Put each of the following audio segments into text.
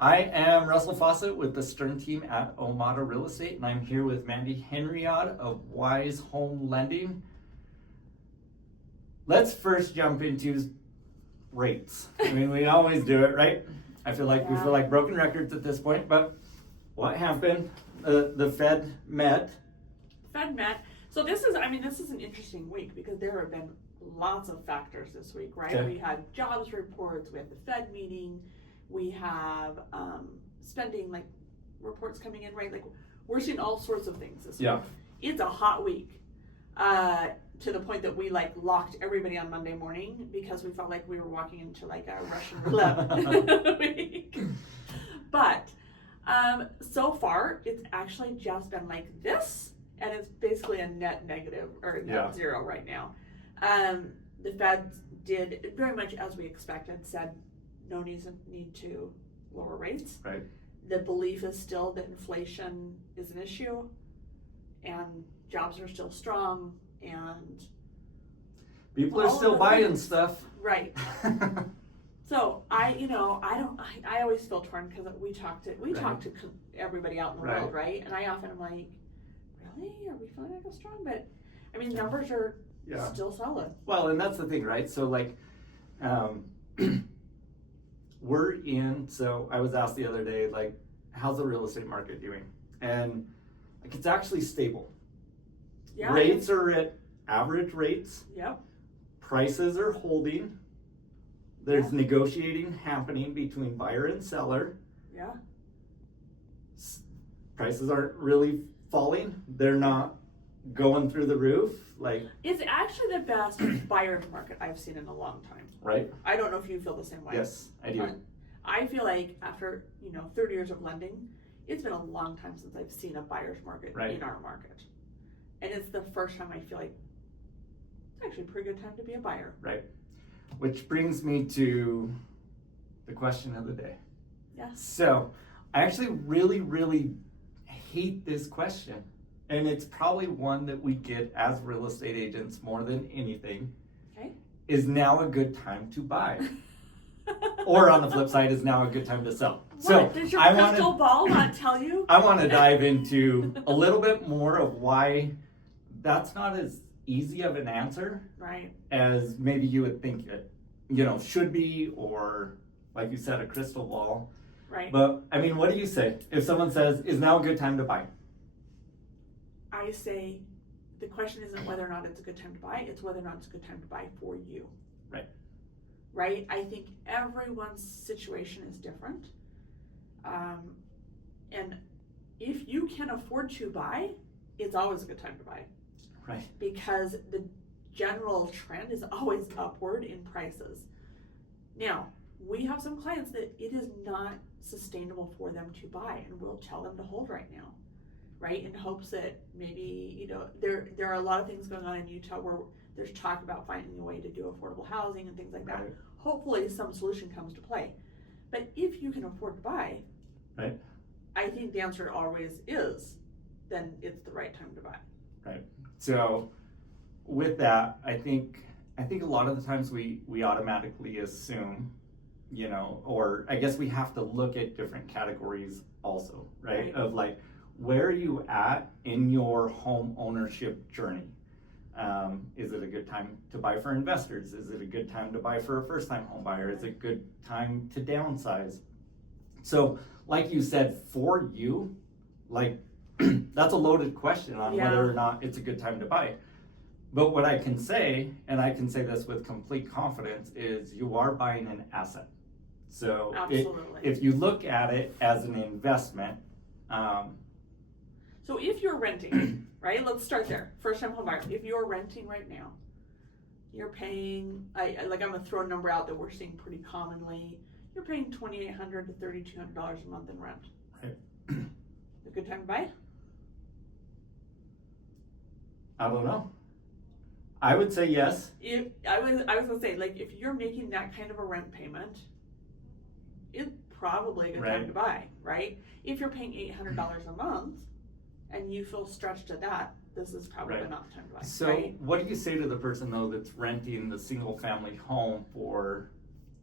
I am Russell Faucette with the Stern team at Omada Real Estate, and I'm here with Mandi Henriod of Wise Home Lending. Let's first jump into rates. I mean, we always do it, right? I feel like we feel like broken records at this point, but what happened? The Fed met. So this is an interesting week because there have been lots of factors this week, right? Okay. We had jobs reports, we had the Fed meeting, we have spending like reports coming in, right? Like we're seeing all sorts of things this week. It's a hot week. To the point that we like locked everybody on Monday morning because we felt like we were walking into like a Russian roulette week. But so far it's actually just been like this, and it's basically a net negative or net zero right now. The Fed did very much as we expected, said no need to lower rates. Right. The belief is still that inflation is an issue and jobs are still strong and people are still buying stuff. Right. So I always feel torn because we talk to everybody out in the world, right? And I often am like, really? Are we feeling like a strong? But I mean, numbers are still solid. Well, and that's the thing, right? So like, so I was asked the other day, like, how's the real estate market doing? And like, it's actually stable. Yeah. Rates are at average rates. Yep. Prices are holding. There's negotiating happening between buyer and seller. Yeah. Prices aren't really falling. They're not going through the roof. Like, it's actually the best buyer's market I've seen in a long time. Right. I don't know if you feel the same way. Yes, I do. I feel like after 30 years of lending, it's been a long time since I've seen a buyer's market in our market. And it's the first time I feel like it's actually a pretty good time to be a buyer. Right. Which brings me to the question of the day. Yes. So I actually really, really hate this question. And it's probably one that we get as real estate agents more than anything. Okay. Is now a good time to buy? Or on the flip side, is now a good time to sell? What? Does your crystal ball not tell you? I want to dive into a little bit more of why that's not as easy of an answer, right, as maybe you would think it, should be, or like you said, a crystal ball. Right. But I mean, what do you say if someone says, "Is now a good time to buy"? I say, the question isn't whether or not it's a good time to buy; it's whether or not it's a good time to buy for you. Right. Right. I think everyone's situation is different, and if you can afford to buy, it's always a good time to buy. Right. Because the general trend is always upward in prices. Now, we have some clients that it is not sustainable for them to buy, and we'll tell them to hold right now, right? In hopes that maybe, there are a lot of things going on in Utah where there's talk about finding a way to do affordable housing and things like that. Right. Hopefully some solution comes to play. But if you can afford to buy, right, I think the answer always is, then it's the right time to buy. Right. So with that, I think a lot of the times we automatically assume, or I guess we have to look at different categories also, right? Of like, where are you at in your home ownership journey? Is it a good time to buy for investors? Is it a good time to buy for a first-time home buyer? Is it a good time to downsize? So like you said, for you, like, that's a loaded question on whether or not it's a good time to buy. But what I can say, and I can say this with complete confidence, is you are buying an asset. So if you look at it as an investment. So if you're renting, right? Let's start there. First time home buyer. If you're renting right now, you're paying, I'm going to throw a number out that we're seeing pretty commonly. You're paying $2,800 to $3,200 a month in rent. Right. A good time to buy? I don't know. I would say yes. I was gonna say, like, if you're making that kind of a rent payment, it's probably a good time to buy, right? If you're paying $800 a month and you feel stretched at that, this is probably not the time to buy. So what do you say to the person though that's renting the single family home for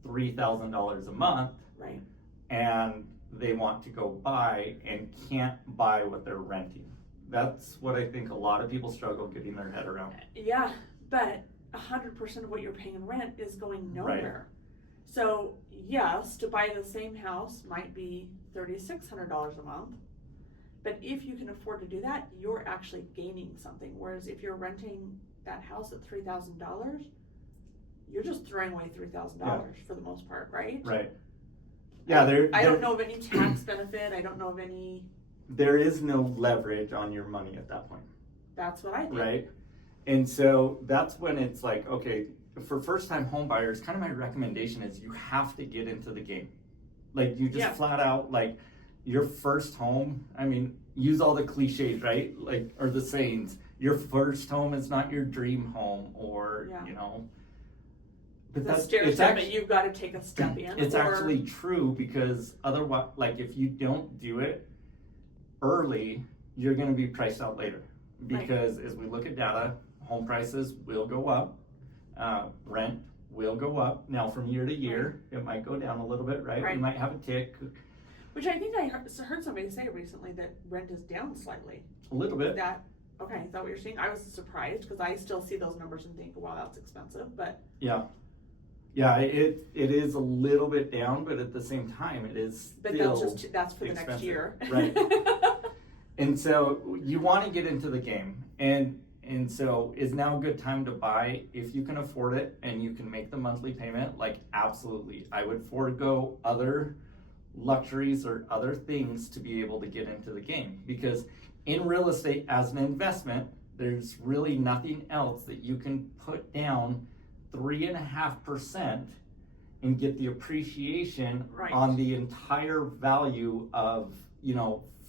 $3,000 a month? Right. And they want to go buy and can't buy what they're renting. That's what I think a lot of people struggle getting their head around. Yeah, but 100% of what you're paying in rent is going nowhere. Right. So yes, to buy the same house might be $3,600 a month, but if you can afford to do that, you're actually gaining something. Whereas if you're renting that house at $3,000, you're just throwing away $3,000 for the most part, right? Right. Yeah, I don't know of any tax benefit. I don't know of any. There is no leverage on your money at that point. That's what I think. Right. And so that's when it's like, okay, for first-time home buyers, kind of my recommendation is you have to get into the game. Like you just flat out, like your first home, I mean, use all the cliches, right? Like, or the sayings, your first home is not your dream home, or, you know. But the stair step, but you've got to take a step in. It's actually true, because otherwise, like if you don't do it early, you're going to be priced out later. Because as we look at data, home prices will go up, rent will go up. Now from year to year, it might go down a little bit, right? We might have a tick. Which I think I heard somebody say recently, that rent is down slightly. A little bit. Okay, is that what you're seeing? I was surprised, because I still see those numbers and think, wow, that's expensive, but. Yeah, it is a little bit down, but at the same time, it is still that's for the next year. Right. And so you want to get into the game, and so is now a good time to buy if you can afford it and you can make the monthly payment? Like, absolutely. I would forego other luxuries or other things to be able to get into the game, because in real estate as an investment, there's really nothing else that you can put down 3.5% and get the appreciation on the entire value of,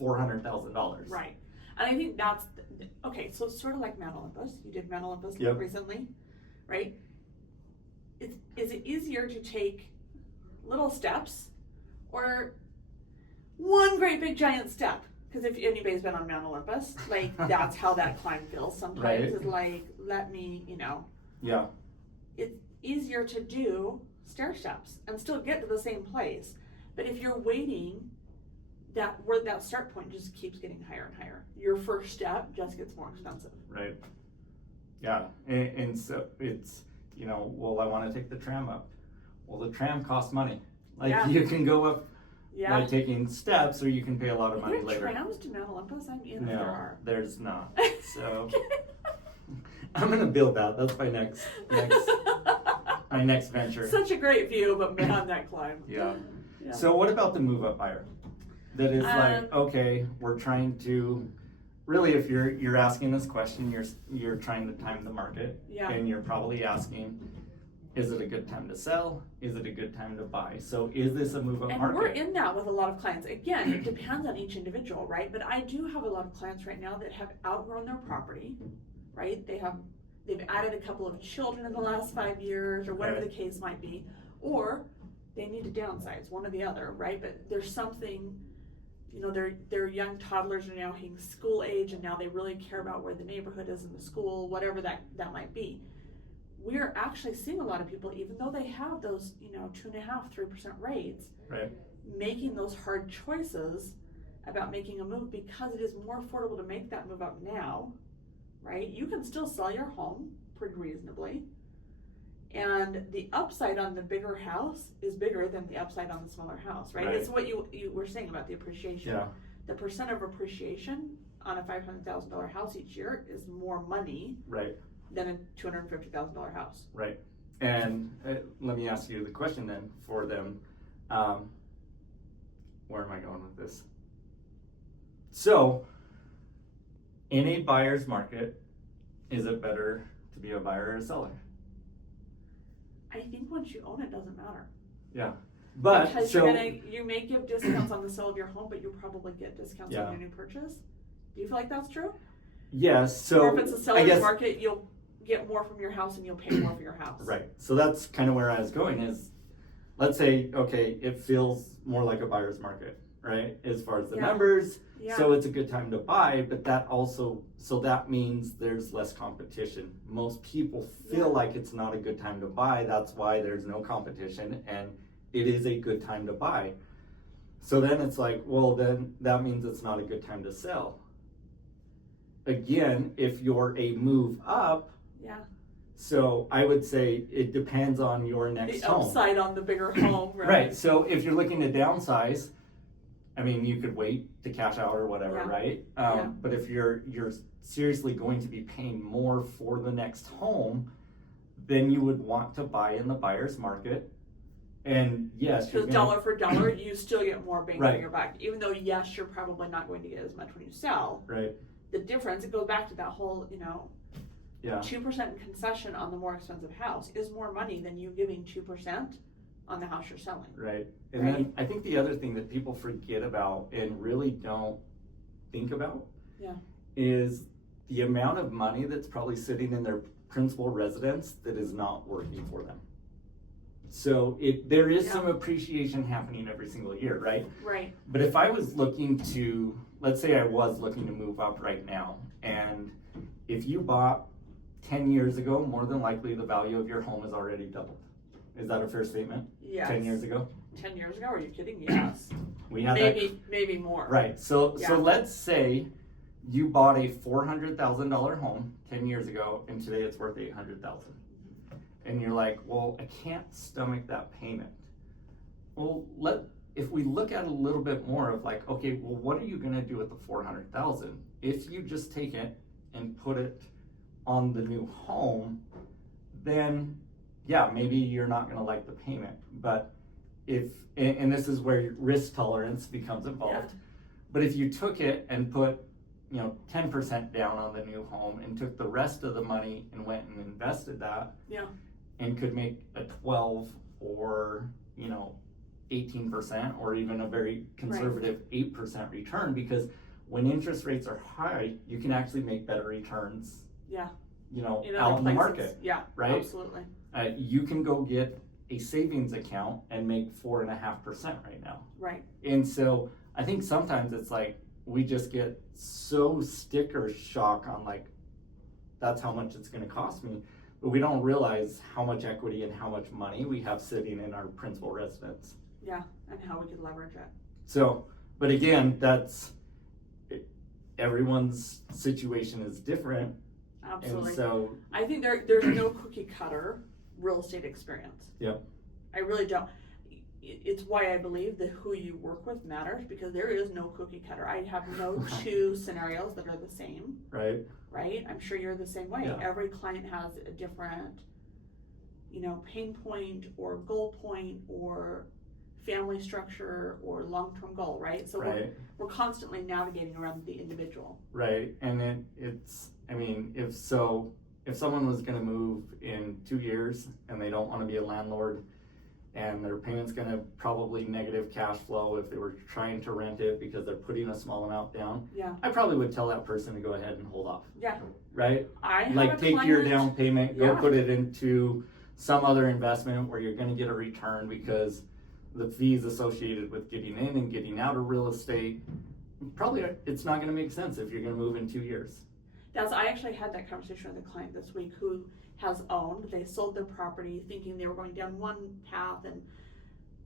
$400,000. Right. And I think that's, okay, so it's sort of like Mount Olympus. You did Mount Olympus recently, right? Is it easier to take little steps or one great big giant step? Because if anybody's been on Mount Olympus, like that's how that climb feels sometimes. Is like, let me, Yeah. It's easier to do stair steps and still get to the same place. But if you're waiting, that start point just keeps getting higher and higher. Your first step just gets more expensive. Right. Yeah. And so it's, well, I want to take the tram up. Well, the tram costs money. Like you can go up by taking steps, or you can pay a lot of money later. Trams to Mount Olympus? I'm in. No, there are. There's not. So I'm gonna build that. That's my next venture. Such a great view, but man, that climb. Yeah. So what about the move-up buyer? That is like, okay, we're trying to. Really, if you're asking this question, you're trying to time the market, and you're probably asking, is it a good time to sell? Is it a good time to buy? So is this a move-up market? And we're in that with a lot of clients. Again, it depends on each individual, right? But I do have a lot of clients right now that have outgrown their property, right? They've added a couple of children in the last 5 years, or whatever the case might be, or they need to downsize, one or the other, right? But there's something, their young toddlers are now hitting school age, and now they really care about where the neighborhood is in the school, whatever that might be. We're actually seeing a lot of people, even though they have those, 2.5-3% rates, making those hard choices about making a move, because it is more affordable to make that move up now, right? You can still sell your home pretty reasonably, and the upside on the bigger house is bigger than the upside on the smaller house, right? It's what you were saying about the appreciation. Yeah. The percent of appreciation on a $500,000 house each year is more money than a $250,000 house. Right. And let me ask you the question then for them. Where am I going with this? So, in a buyer's market, is it better to be a buyer or a seller? I think once you own it, doesn't matter. Yeah. But because you may give discounts on the sale of your home, but you probably get discounts on your new purchase. Do you feel like that's true? Yes. So or if it's a seller's market, you'll get more from your house and you'll pay more for your house. Right. So that's kind of where I was going is, let's say, okay, it feels more like a buyer's market, right? As far as the numbers. Yeah. So it's a good time to buy, but that means there's less competition. Most people feel like it's not a good time to buy. That's why there's no competition, and it is a good time to buy. So then it's like, well, then that means it's not a good time to sell. Again, if you're a move up, Yeah. so I would say it depends on your next The home. upside on the bigger home, right? Right. So if you're looking to downsize, I mean, you could wait to cash out or whatever, Yeah. right? Yeah. But if you're seriously going to be paying more for the next home, then you would want to buy in the buyer's market. And yes, Because dollar for dollar, you still get more bang Right. for your buck. Even though, yes, you're probably not going to get as much when you sell. right. The difference, it goes back to that whole, Yeah. 2% concession on the more expensive house is more money than you giving 2% on the house you're selling. Right. And Right. then I think the other thing that people forget about and really don't think about Yeah. is the amount of money that's probably sitting in their principal residence that is not working for them. So there is some appreciation happening every single year, right? Right. But if I was looking to, let's say I was looking to move up right now, and if you bought 10 years ago, more than likely the value of your home is already doubled. Is that a fair statement? Yes. 10 years ago? 10 years ago? Are you kidding? Yes. We had Maybe more. Right. So Yeah. so let's say you bought a $400,000 home 10 years ago, and today it's worth $800,000. And you're like, well, I can't stomach that payment. Well, if we look at it a little bit more of like, okay, well, what are you going to do with the $400,000? If you just take it and put it on the new home, then yeah, maybe you're not going to like the payment. But and this is where risk tolerance becomes involved. Yeah. But if you took it and put 10% down on the new home and took the rest of the money and went and invested that, Yeah. and could make a 12 or 18% or even a very conservative 8% return, because when interest rates are high, you can actually make better returns. Yeah. Out In in other the places. market, Yeah. right? Absolutely. You can go get a savings account and make 4.5% right now. Right. And so I think sometimes it's like we just get so sticker shock on like, that's how much it's going to cost me, but we don't realize how much equity and how much money we have sitting in our principal residence. Yeah. And how we could leverage it. So, but again, everyone's situation is different. Absolutely. And so I think there's no cookie cutter real estate experience. Yep. I really don't. It's why I believe that who you work with matters, because there is no cookie cutter. I have no two scenarios that are the same. Right. Right? I'm sure you're the same way. Yeah. Every client has a different, pain point or goal point or family structure or long-term goal, right? So Right. we're constantly navigating around the individual. Right. And if someone was going to move in 2 years and they don't want to be a landlord, and their payment's going to probably negative cash flow if they were trying to rent it because they're putting a small amount down, Yeah. I probably would tell that person to go ahead and hold off. Yeah. Right? I have Like a take client, your down payment, go Yeah. put it into some other investment where you're going to get a return, because the fees associated with getting in and getting out of real estate, probably it's not going to make sense if you're going to move in 2 years. I actually had that conversation with a client this week who has owned. They sold their property thinking they were going down one path, and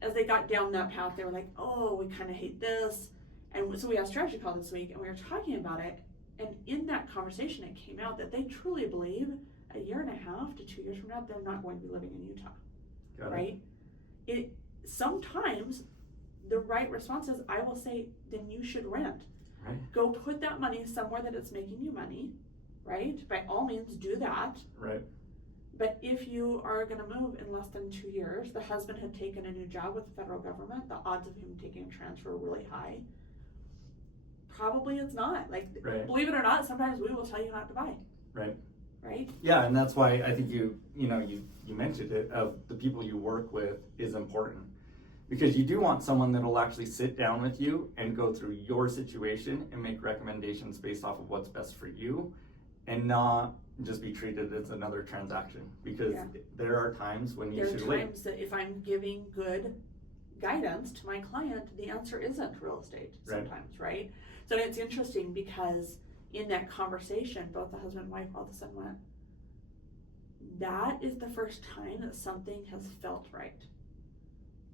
as they got down that path, they were like, "Oh, we kind of hate this." And so we had a strategy call this week, and we were talking about it. And in that conversation, it came out that they truly believe a year and a half to 2 years from now, they're not going to be living in Utah. Got it. Right? It sometimes the right response is, I will say, then you should rent. Right. Go put that money somewhere that it's making you money, right? By all means, do that. Right. But if you are going to move in less than 2 years, the husband had taken a new job with the federal government, the odds of him taking a transfer are really high. Probably it's not. Like, Right. believe it or not, sometimes we will tell you not to buy. Right. Right? Yeah, and that's why I think you mentioned it, of the people you work with is important, because you do want someone that will actually sit down with you and go through your situation and make recommendations based off of what's best for you, and not just be treated as another transaction, because Yeah. there are times when you There are should wait. times that if I'm giving good guidance to my client, the answer isn't real estate sometimes, right? So it's interesting because in that conversation, both the husband and wife all of a sudden went, that is the first time that something has felt right.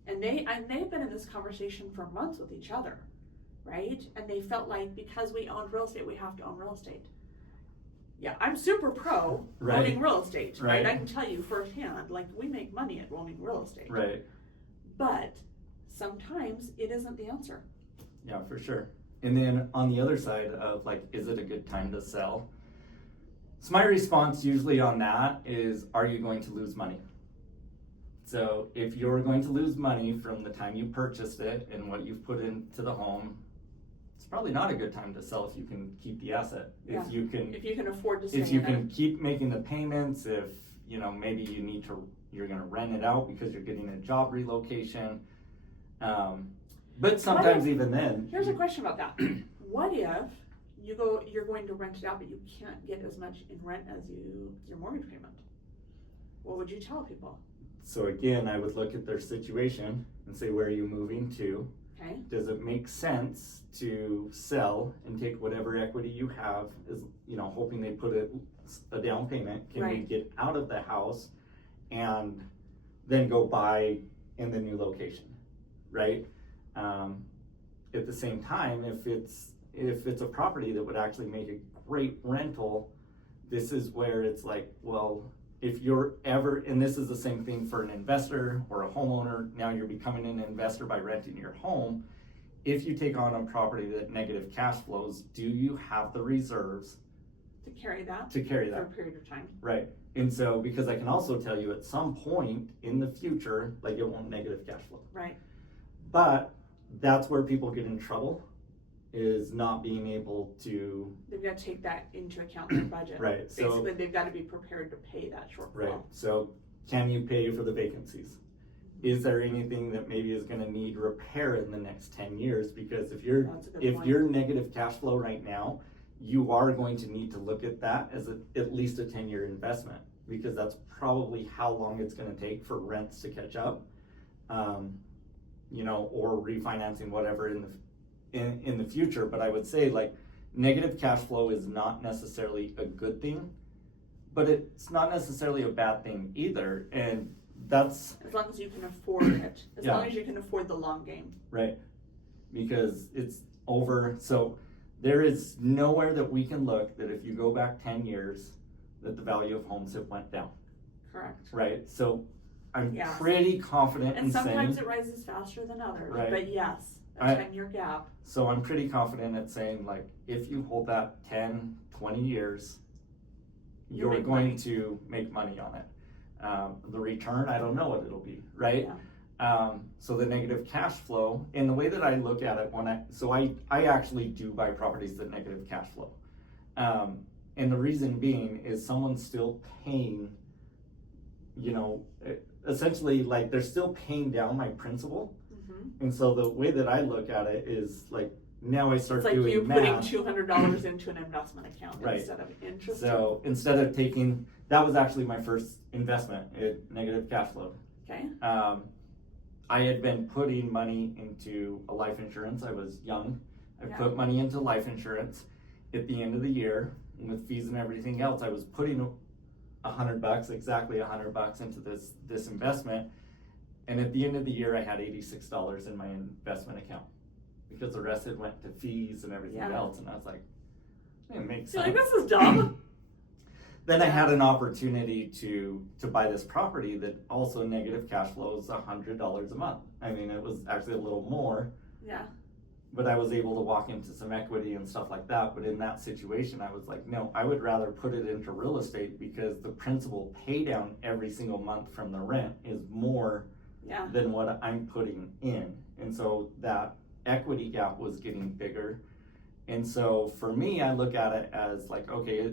And they've been in this conversation for months with each other, right? And they felt like because we owned real estate, we have to own real estate. Yeah, I'm super pro Right. owning real estate, right? Right. I can tell you firsthand, like we make money at owning real estate. Right. But sometimes it isn't the answer. Yeah, for sure. And then on the other side of like, is it a good time to sell? So my response usually on that is, are you going to lose money? So if you're going to lose money from the time you purchased it and what you've put into the home, it's probably not a good time to sell if you can keep the asset. Yeah. If you can afford to stay if you in can it. keep making the payments, if maybe you're gonna rent it out because you're getting a job relocation. But sometimes even then. Here's a question about that. What if you're going to rent it out, but you can't get as much in rent as your mortgage payment? What would you tell people? So again, I would look at their situation and say, where are you moving to? Okay. Does it make sense to sell and take whatever equity you have, is hoping they put a down payment? Can you get out of the house and then go buy in the new location, right? At the same time, if it's a property that would actually make a great rental, this is where it's like, well, if you're ever, and this is the same thing for an investor or a homeowner, now you're becoming an investor by renting your home. If you take on a property that negative cash flows, do you have the reserves to carry that for a period of time? Right. And so, because I can also tell you at some point in the future, like it won't negative cash flow. Right. But that's where people get in trouble, is not being able to. They've got to take that into account in their budget. Right. Basically, they've got to be prepared to pay that shortfall. Right. So can you pay for the vacancies? Is there anything that maybe is going to need repair in the next 10 years? Because if you're negative cash flow right now, you are going to need to look at that as at least a 10-year investment, because that's probably how long it's going to take for rents to catch up, or refinancing whatever in the future. But I would say, like, negative cash flow is not necessarily a good thing, but it's not necessarily a bad thing either. And that's as long as you can afford it, as long as you can afford the long game. Right. Because it's over. So there is nowhere that we can look that if you go back 10 years that the value of homes have went down. Correct. Right. So I'm pretty confident and in saying. And sometimes it rises faster than others. Right. But yes, a 10-year gap. So I'm pretty confident at saying, like, if you hold that 10, 20 years, you're going to make money on it. The return, I don't know what it'll be, right? Yeah. So the negative cash flow, and the way that I look at it, I actually do buy properties that negative cash flow. And the reason being is someone's still paying, essentially, like, they're still paying down my principal. Mm-hmm. And so the way that I look at it is, like, now I start doing math. It's like you putting $200 into an investment account instead of interest. So instead of taking, that was actually my first investment, negative cash flow. Okay. I had been putting money into a life insurance. I was young. I put money into life insurance. At the end of the year, with fees and everything else, I was putting $100, exactly $100 into this investment. And at the end of the year, I had $86 in my investment account, because the rest had went to fees and everything else. And I was like, it makes sense. Like, this is dumb. Then I had an opportunity to buy this property that also negative cash flows $100 a month. I mean, it was actually a little more. Yeah. But I was able to walk into some equity and stuff like that. But in that situation, I was like, no, I would rather put it into real estate, because the principal pay down every single month from the rent is more than what I'm putting in. And so that equity gap was getting bigger. And so for me, I look at it as like, okay,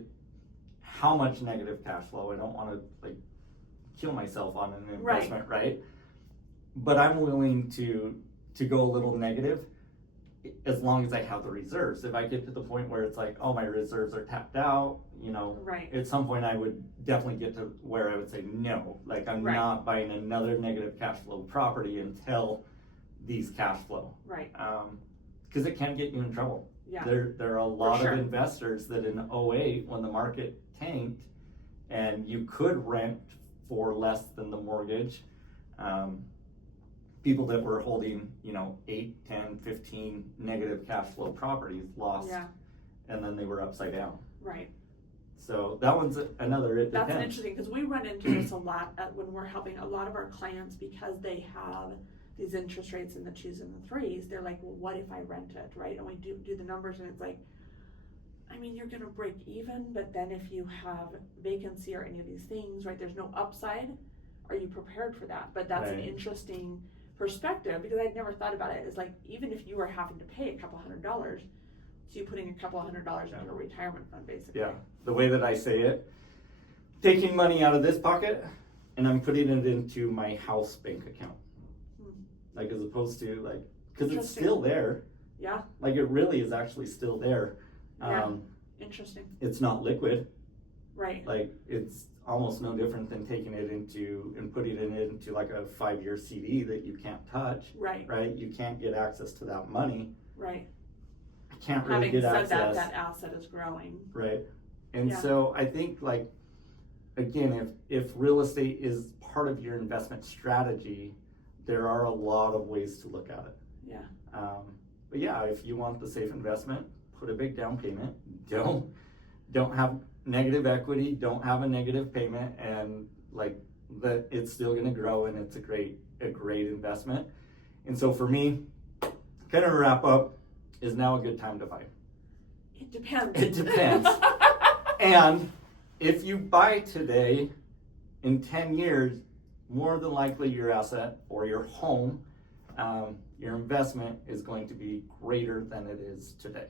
how much negative cash flow? I don't want to, like, kill myself on an investment, right? But I'm willing to go a little negative as long as I have the reserves. If I get to the point where it's like, oh, my reserves are tapped out, at some point I would definitely get to where I would say no, like, I'm not buying another negative cash flow property until these cash flow. Right. Because it can get you in trouble. Yeah. There are a lot of investors that in 2008, when the market tanked and you could rent for less than the mortgage, people that were holding, 8, 10, 15 negative cash flow properties lost, Yeah. and then they were upside down. Right. So that one's another, it That's depends. interesting because we run into this a lot when we're helping a lot of our clients because they have these interest rates in the 2s and the 3s. They're like, well, what if I rent it, right? And we do the numbers, and it's like, I mean, you're gonna break even, but then if you have vacancy or any of these things, right, there's no upside. Are you prepared for that? But that's an Right. interesting perspective because I'd never thought about it. It's like, even if you were having to pay a couple $100s, so you're putting a couple $100s into a retirement fund, basically. Yeah, the way that I say it, taking money out of this pocket and I'm putting it into my house bank account. Like, as opposed to, like, because it's still there. Yeah. Like, it really is actually still there. Yeah. Interesting. It's not liquid. Right. Like, it's almost no different than taking it and putting it into like a 5-year CD that you can't touch. Right. Right? You can't get access to that money. Right. I can't really Having get said access. that asset is growing. Right. And Yeah. so I think, like, again, if real estate is part of your investment strategy, there are a lot of ways to look at it. Yeah. But yeah, if you want the safe investment, put a big down payment. Don't have negative equity. Don't have a negative payment, and like that, it's still going to grow, and it's a great investment. And so for me, kind of wrap up, is now a good time to buy? It depends. It depends. And if you buy today, in 10 years, more than likely your asset or your home, your investment is going to be greater than it is today.